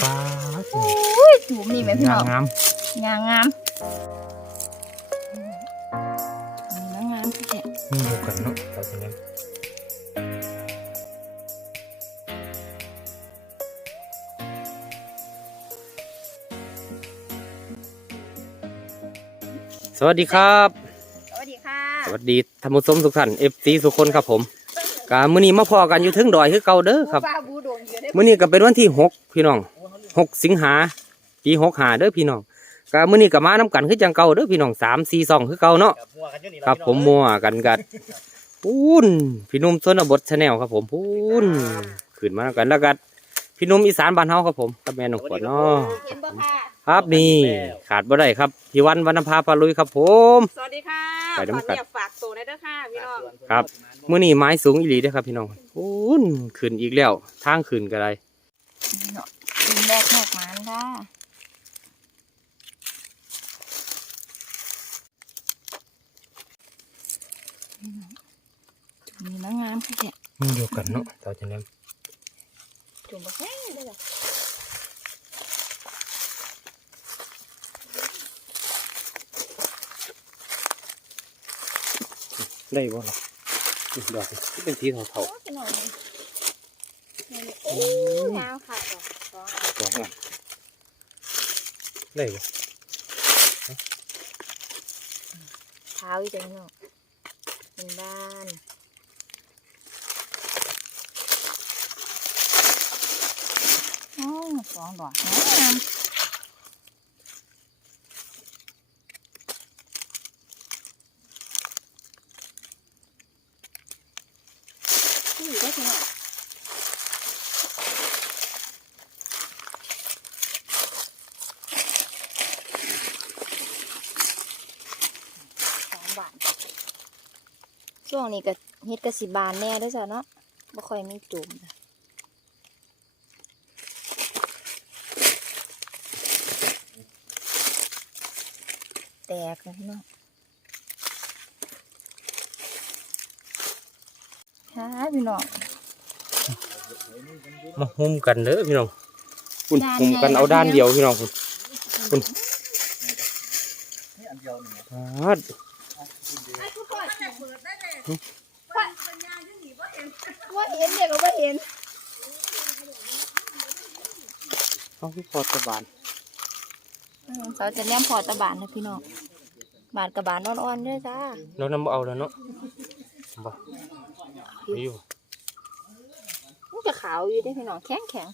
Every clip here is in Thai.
ฟ้าโอ้ยจูบนี่ไหมพี่น้องงามงามงามงามพี่แกนี่เดียวกันเนาะเราจะนั้นสวัสดีครับ สวัสดีค่ะ สวัสดีท่านผู้ชมทุกท่านเอฟซีทุคนครับผมกามื้อนี้มาพอกันอยู่ถึงดอยคือเก่าเด้อครับมื้อนี้ก็เป็นวันที่หกพี่น้อง หกสิงหาปีหกหาเด้อพี่น้องกามื้อนี้ก็มาน้กันคือจังเก่าเด้อพี่น้องสามสี่สองคือเก่าเนาะครับผมมัวกันกันพูนพี่หนุ่มชนบทชาแนลครับผมพูนขึ้นมากันแล้วกันพี่หนุ่มอีสานบ้านเฮาครับผมกับแม่นองขวดเนาะเห็นบ่ค่ะครับนี่ขาดบ่ได้ครับพี่วันวรรณภาพาลุยครับผมสวัสดีค่ะไปน้ำกัดขอเรียฝากตัวได้ด้วยค่ะพี่น้องครับมื้อนี้ไม้สูงอีหลีเด้อครับพี่น้องพูนขึ้นอีกแล้วทางขึ้นก็ได้เนาะ กินแรกแหกมันค่ะนี่นะงามพี่แกมันอยู่กันเนาะเราจะนั้นจุ่มบักแห้งได้เลยได้บ่ล่ะอีกดอกที่เป็นสีเทาโอ้ยหน่อยโอ้ยงามค่ะ สองอันๆสองอันได้บ่เท้าอีกจังเนาะเป็นบ้านอ้ยสองดอกงามที่อยู่ได้ที่ไหนสองบาท ช่ วงนี้ก็เฮ็ดกสิบานแน่เด้วยจ้ะเนาะบ่ค่อยมีจุ่มจ้ะแตกเลยพี่น้องค่ะพี่น้องมาหุ้มกันเด้อพี่น้องคุณด้านหุ้มกันใหญ่เอาด้านนะเดียวพี่น้องคุณคุณฮาด ว่าเห็นเด็กก็ว่าเห็นเอาพี่พอตะบานอืมเขาจะเลี้ยงพอตะบานนะพี่น้องบานกับบานอ่อนๆเด้วยจ้าเรานำบ่เอาแล้วเนาะบ่มีอยู่มันจะขาวอยู่ได้อพี่น้องแข็งแข็ง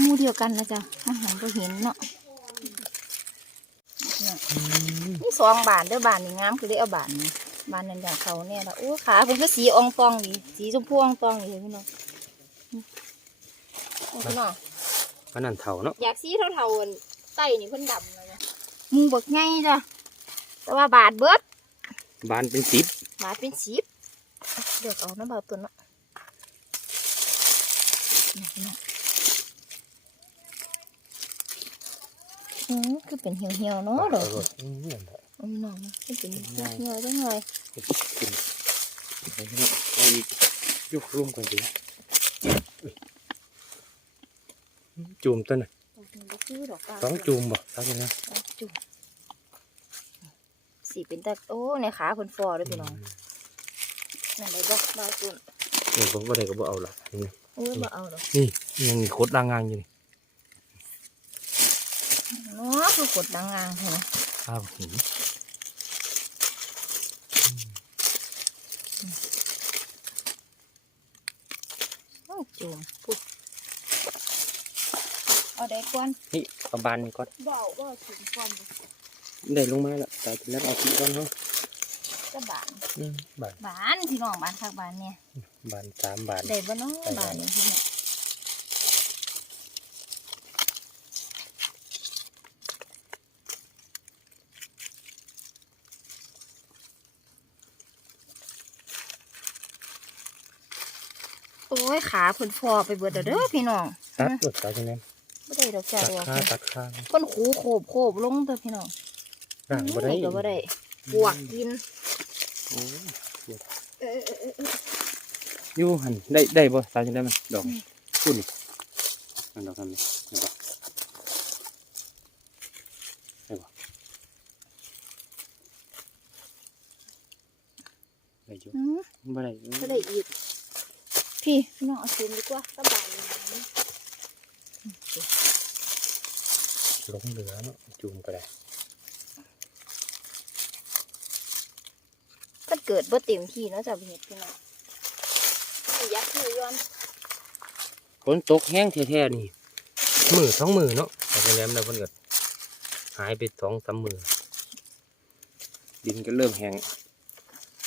หมูเดียวกันนะจ๊ะอาหารก็เห็นเนาะ นี่สองบานเด้อบานนี่งามคือได้เอาบานนี่บานนั่นอย่างเขาเนี่ยละโอ้ขาเป็นก็สีอองตองดีสีชมพูอองตองดีพี่น้องโอ้พี่น้องอันนั้นเท่าเนาะอยากสีเท่าๆอันไต้นี่เพิ่นดำเลยนะหมูบักไงจ้ะแต่ว่าบาทเบิดบานเป็นสิบบาทเป็นสิบเลือกเอาน้ำเบาตุนเนาะนี่พี่น้ องอืมคือเป็นเหี่ยวๆเนาะเด้อเอารถอืมนั่นแหละเอาพี่น้องมันเป็นเหี่ยวๆจังเลยกินเอาพี่น้องเอาอีกยกร่วมกันดิจูมต้นน่ะบ่คือดอกกาสองจูมบ่สองจูมนะสองจุ่มสีเป็นตาโอ้ในขาเพิ่นฟอเด้วยพี่น้องนั่นเลยบ่เบาตุนนี่ผมบ่ได้ก็บ่เอาละนี่โอ้ยบ่เอาดอกนี่ยังมีโคตรลางงางอยู่นี่ เนาะคือกดดังงางใช่ไหมข้าวหินโอ้จุ่มปุ๊บเอาได้ก่อนนี่เอาบานนี่ก่อนบ่เอาบ่เอาถึงก่อนดิได้ลงมาแล้วแต่ทีนั้นเอาที่ก่อนเนาะจะบานอืมบานบานพี่น้องบานคักบานเนี่ยบานสามบานได้บ่เนาะได้บานนี่พี่น้องโอ้ ยขาเพิ่นฟอไปเบิดแล้วเด้อพี่น้องตัดรถสายทีนั้นบ่ได้ดอกจ้าตัดดอกข้าตัดข้างเพิ่นขูโขบโขบลงเด้อพี่น้องร่างบ่ได้ก็บ่ได้บวกกินโอ้เออเออเออเอออยู่หันได้ได้บ่สาวจะได้ไหมดอกพูดนี่อันดอกนั้นนี่ได้บ่ได้บ่ได้อยู่อืมบ่ได้ก็ได้อีก พี่พี่น้องเอาซูมดีกว่าสบายเลยนะหลงเหลือเนาะจูมก็ได้ก็เกิดบ่เต็มที่เนาะจ้ะเห็ดพี่น้องยักษ์คือย้อนฝนตกแห้งแท้ๆนี่มือสองมือเนาะแต่เป็นแหลมแล้วเพิ่นก็หายไปสองสามมือดินก็เริ่มแห้ง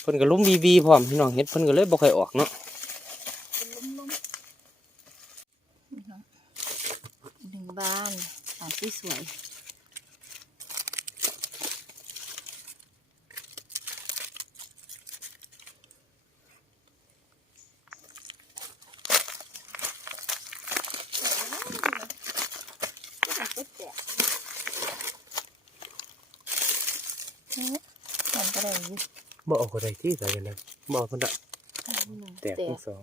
เพิ่นก็ล้มวีวีพร้อมพี่น้องเฮ็ดเพิ่นก็เลยบ่ค่อยออกเนาะ เป็นล้มๆพี่น้องหนึ่งบานบานที่สวยทำก็ได้อยู่ บ่ออกก็ได้ที่ใส่กันเลยบ่ออกเพิ่นละแตกแต่ทั้งสอง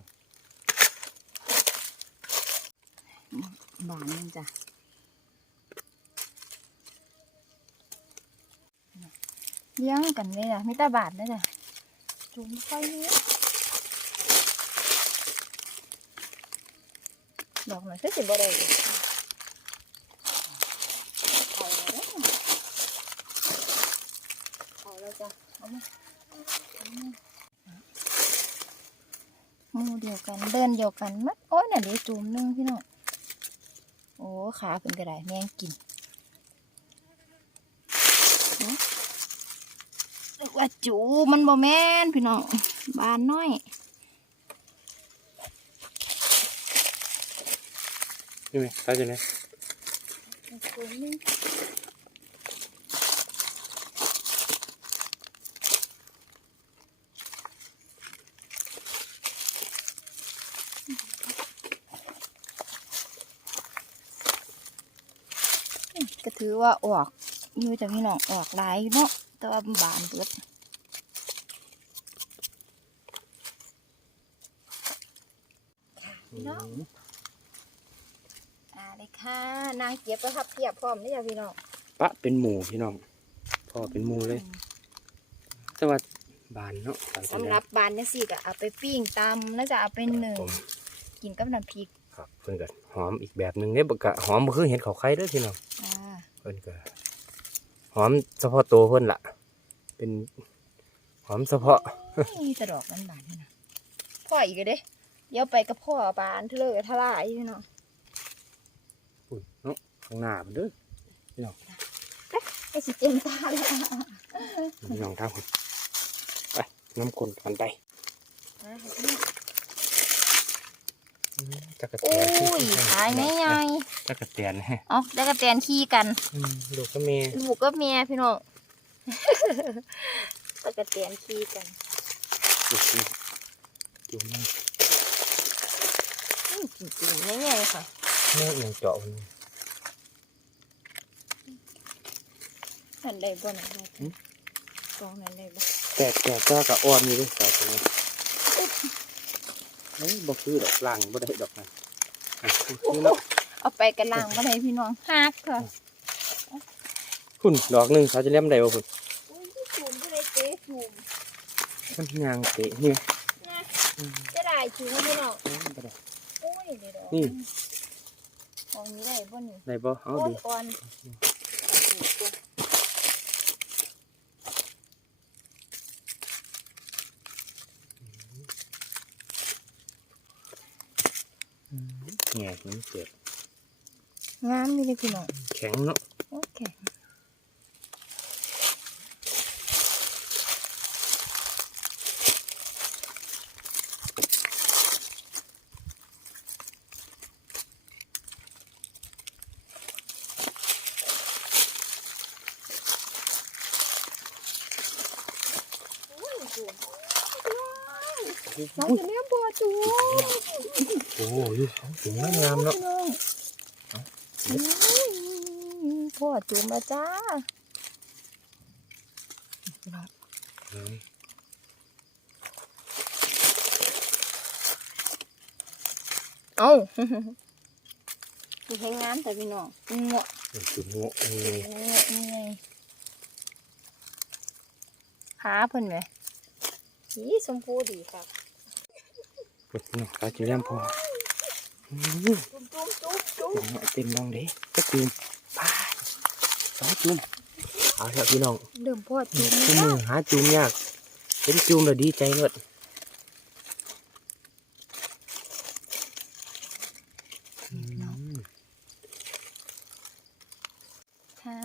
บานนึงจ้ะเลี้ยงกันเลยจ้ะมีแตาบาทนะจ้ะจุ่มไฟเนี้ยดอกหน่อยก็สิบ่ได้เลยเอาแล้วเอาแล้วจ้ะเอามาเอามาหมูเดียวกัน เดียวกันมัดโอ้ยน่ะเดี๋ยวจุ่มนึงพี่น้องโอ้ขาเป็นกระไดแมงกินนาะเรียกว่าจูมันบ่แม่นพี่น้องบานน้อยนี่ไหมใส่จังได๋จู ก็ถือว่าออกอยู่จากพี่น้องออกหลายอยู่เนาะแต่ว่าบานเบิดพี่น้องอ่าเลยค่ะนางเจี๊ยบก็ทับเทียบพร้อมนี่จ้ะพี่น้องปะเป็นหมู่พี่น้องพ่อเป็นหมู่เลย แต่ว่าบานเนาะใส่จังสำหได๋รับบานเนี่ยสิก็เอาไปปิ้งตำแล้วจะเอาไปหนึ่งผมกินกับน้ำพริกครับเพิ่นก็หอมอีกแบบหนึงเด้บ่ก็หอมบ่คือเห็ดเขาไข่เด้อพี่น้องอ่าเพิ่นก็หอมเฉพาะตัวเพิ่นล่ะเป็นหอมเฉพาะนี่จะดอกมันบานนี่นะพ่ออีกแล้วเด้เดี๋ยวไปกับพ่อบานเทเลอร์ทลายพี่น้องอุ้ยเนาะข้างหน้าเพิ่นเด้อไอ้สิเจนตาเลยพี่น้องทางพุ่นไปน้ำคนกันไป อ่าให้พี่น้อง อืม จักรแตอุ้นยขายไหมยายจักรแตนแฮะเอ๋อแล้วก็แตนขี้กันอืมลูกก็แม่ลูกก็เมียพี่น้องแล้วก็แตนขี้กันลูกนี่จุ่มมันอืมจริงๆง่ายๆค่ะแม่เอียงเจาะมันหันได้บ่ไหนได้กองนั้นได้บ่แตกแตกก็กะอ่อนอยู่ด้วยสายตรงนี้ เฮ้ยบ่คือดอกล่างบ่ได้ดอกนั้นอะคือเนาะเอาไปกันล่างบ่ได้พี่น้องฮักค่ะคุณดอกหนึงเขาจะเลี้ยมได้บ่คุณอุ้ยสูงบ่ได้เจ๊สูงมันยางเตะนี่นะจะได้สูงพี่น้องบ่ได้โอ้ยเดี๋ยวนี่เอานี้ได้บ่นี่ได้บ่เอาโอ้ดิยอ่อน แง่หินเจ็บงามนี่เลยพี่น้องแข็งเนาะโอเคโอ้ยสูงน้องจะเลี้ ยงบัวจูโอ้ยถึงงามเนาะอืมพ่อจุ่มมาจ้าอืมเอ้าดูให้งามแต่พี่น้องเงาะจุ่มโง่เอ้ยเงาะนี่ไงหาเพิ่นไหมสีชมพูดีค่ะพี่น้องตาจะเลี้ยงพออืมจุ๊บจุ๊บจุ๊บจุ๊บเงาะเต็มน้องเด้ก็จุ่มป้าดสองจุ่มเอาเถอะพี่น้องเริ่มพอจุ๊บคู่แล้มืวอหาจุ่มยากเป็นจุ่มแล้วดีใจเลิศอืม ค่ะ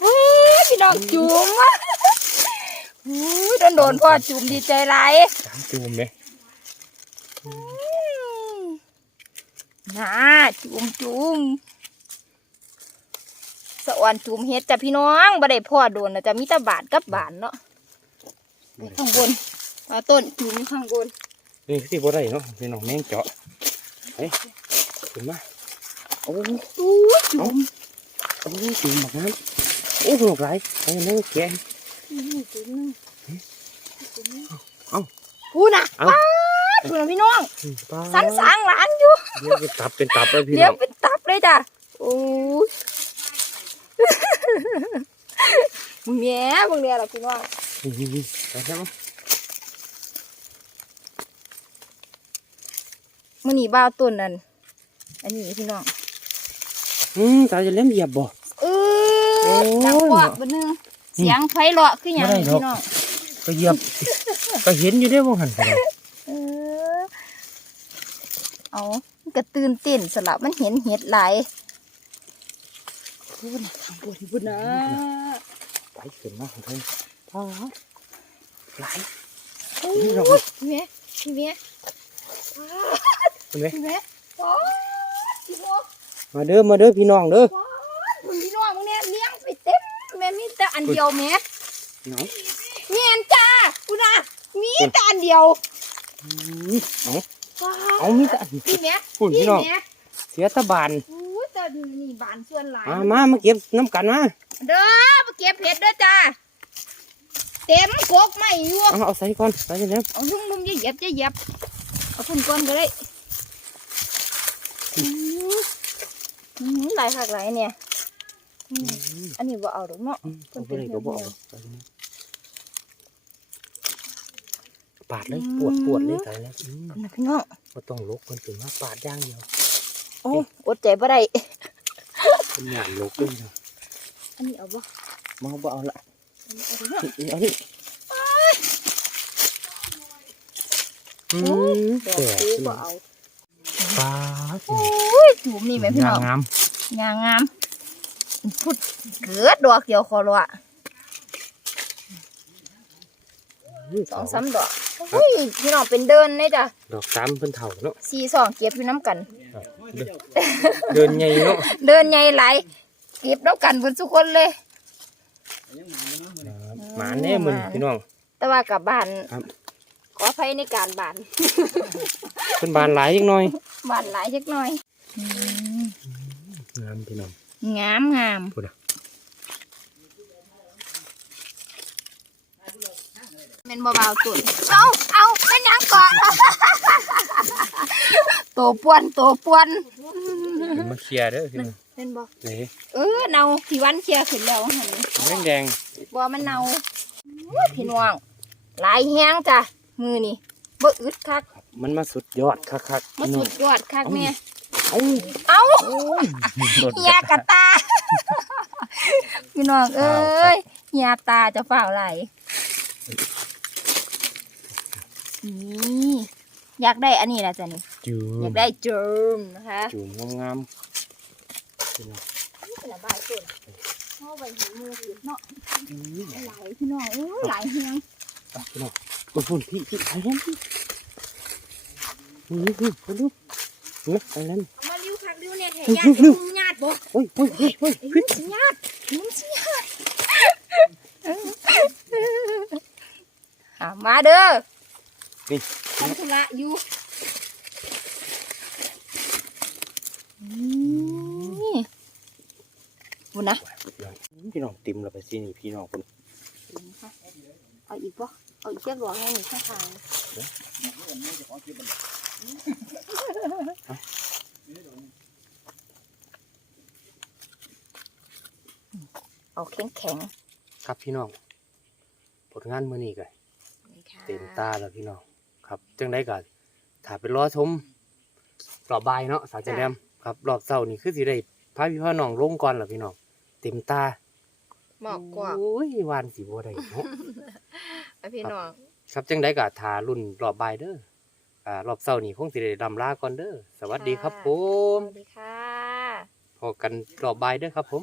โอ้ยพี่น้องจุ๊มอะโอ้ยโด นโดนพ่อจุ๊มดีใจไรสามจุ่มไหมน่าจุ่มจุ่มสะออนจุ่มเฮ็ดจ้ะพี่น้องบ่ได้พ่อโดนนะจะมีแต่บาทกับบานเนาะไปข้างบนเอาต้นจุ่มข้างบนนี่ที่บ่ได้เนาะพี่น้องแม่งเจาะเฮ้ยขึ้นมาโอ้อู้จุ่มโอ้จุ่มแบบนั้นโอ้หลกหลายไอ้นั่นแกะจุ่มนึง เอ้าพูน่ะเอ้า ป้าดพูน่ะพี่น้องป้าสันสางหลานอยู่ เดี๋ยวเป็นตับเป็นตับแล้วพี่เดี๋ยน้วองเป็นตับเลยจ้ะ โอ้ย มึงแย่มึงเนี่ยล่ะพี่น้อง นี่ไปแล้วมั้งมื้อนี้บ่าวต้นนั่นอันนี้พี่น้อง อืมตาจะเล่มเหยียบบ่ เอโอ้อยดังกว่าบนนึง เสียงไพเราะคือหยังบ่ได้นี่ดอกพี่น้อง ก็เหยียบ ก็เห็นอยู่ได้บ่หันไปเลยเออเอามันก็ตื่นเต้นสลับมันเห็นเห็ดหลายพูดนะทางบนพูดนะไปขึ้นมาของเธอป้าหลายโอ้นี่ยเราพี่แม่พี่แม่เห็นไหมพี่แม่ว้าวพี่น้องมาเด้อมาเด้อพี่น้องเด้อว้าวมึงพี่น้องมึงเนี่ยเลี้ยงไปเต็มแม่มีแต่อันเดียวแม่น้องเมียนจ้ากูนะ มีแต่อันเดียวอืมเอาว้าวเอามีแต่อันพี่แม่พูดพี่น้องแม่เสียตะบานอู้แต่นี่บานส่วนหลายมามามาเก็บน้ำกันมาเด้อมาเก็บเห็ดเด้อจ้าเต็มกกไม่อยู่เอาเอาใส่ก่อนใส่แล้วเอาลุ่มลุ่มๆอย่าเหยียบอย่าเหยียบเอาพุ่นก้อนก็ได้อื้อหือหลายผักหลายเนี่ยอืมอันนี้บ่เอาดอกเนาะอืมเอาไปเลยก็บอกใส่แล้ว ปาดเลย ปวดปวดเลยใส่แล้วอืมนะพี่น้องก็ต้องลุกคนถึงมาปาดอย่างเดียวโอ้อดใจบ่ได้เป็นหยาดลุกเลยนะอันนี้เอาบ่มาบ่เอาละอันนี้เอาเนาะนี่เอานี่อืมดอกแก่ซื้อบ่เอาปาดโอ้ยถูมนี่ไหมพี่น้องงามงามงามพุดเกิดดอกเดียวคอรัวสองสามดอกโอ้ยพี่น้องเป็นเดินเลยจ้ะดอกสามเป็นเถ่าเนาะสี่สองเก็บอยู่น้ำกัน เดินใหญ่เนาะเดินใหญ่ไหลายเก็บน้ำกันเบนทุกคนเลย หมาแน่มึงพี่น้อง แต่ว่ากลับบ้านครับ ขออภัยในการบานเป็นบานหลายยังน้อยบานหลายจักหน่อย งามพี่น้องงามงามพูดอะ เป็นเบาๆตุ่นเอาเอาเป็นหยังก่อนโตปวนโตปวนเดี๋ยวมาเคลียร์เด้อพี่น้องเป็นบ่นี่เออเนาพี่วันเคลียร์ขึ้นแล้วหันแดงแดงบ่มันเนาอู้พี่น้องหลายแห้งจ้ะมือนี่บ่อึดคัก มันมาสุดยอดคักๆมาพี่น้อสุงดยอดคักแม่เอ้าเอาโดดเฮียกะตาพี่น้องเอ้ยเฮียตาจะเฝ้าไหล นี่อยากได้อันนี้นะจ๊ะนี่จูอยากได้เจิมนะคะจูงงามๆพี่น้องนี่ละบายส่วนเข้าไปเห็นมือผิดเนาะอืมไหลพี่น้องเอ้ยไหลเฮียงไปพี่น้องมาฝุ่นพี่พี่ไปแล้วพี่นี่นี่ไปลูกนะไปแล้วเอามาลิ้วคักลิ้วเนี่ยแถอื้อญาติอื้อมึงญาติบ่โอ้ยโอ้ยโอ้ยโอ้ยไอ้มึงสิญาติมึงสิญาติอะมาเด้อ นี่ทำธุระอยู่นี่บุญนะพี่น้องติมเราไปสินี่พี่น้องคนเอาอีกปะเอาอีกเจ็บบอกให้หนูข้างทางเอาแข็งแข็งครับพี่น้อง ผลงานมื้อนี้ก็ๆนี่ค่ะเต็มตาแล้วพี่น้อง ครับจังไดก็ถ้าเป็นรอชมรอบบ่ายเนาะสาวจันแรมครับรอบเช้านี่คือสิได้พาพี่พ่อน้องลงก่อนล่ะพี่น้องเต็มตาเหมาะกว่าโอ้ยวานสิบ่ได้เนาะไอพี่น้องครับจังไดก็ทารุ่นรอบบ่ายเด้ออ่ารอบเช้านี่คงสิได้ลำลาก่อนเด้อสวัสดีครับผสมวัสดีค่ะพอกันรอบบ่ายเด้อครับผม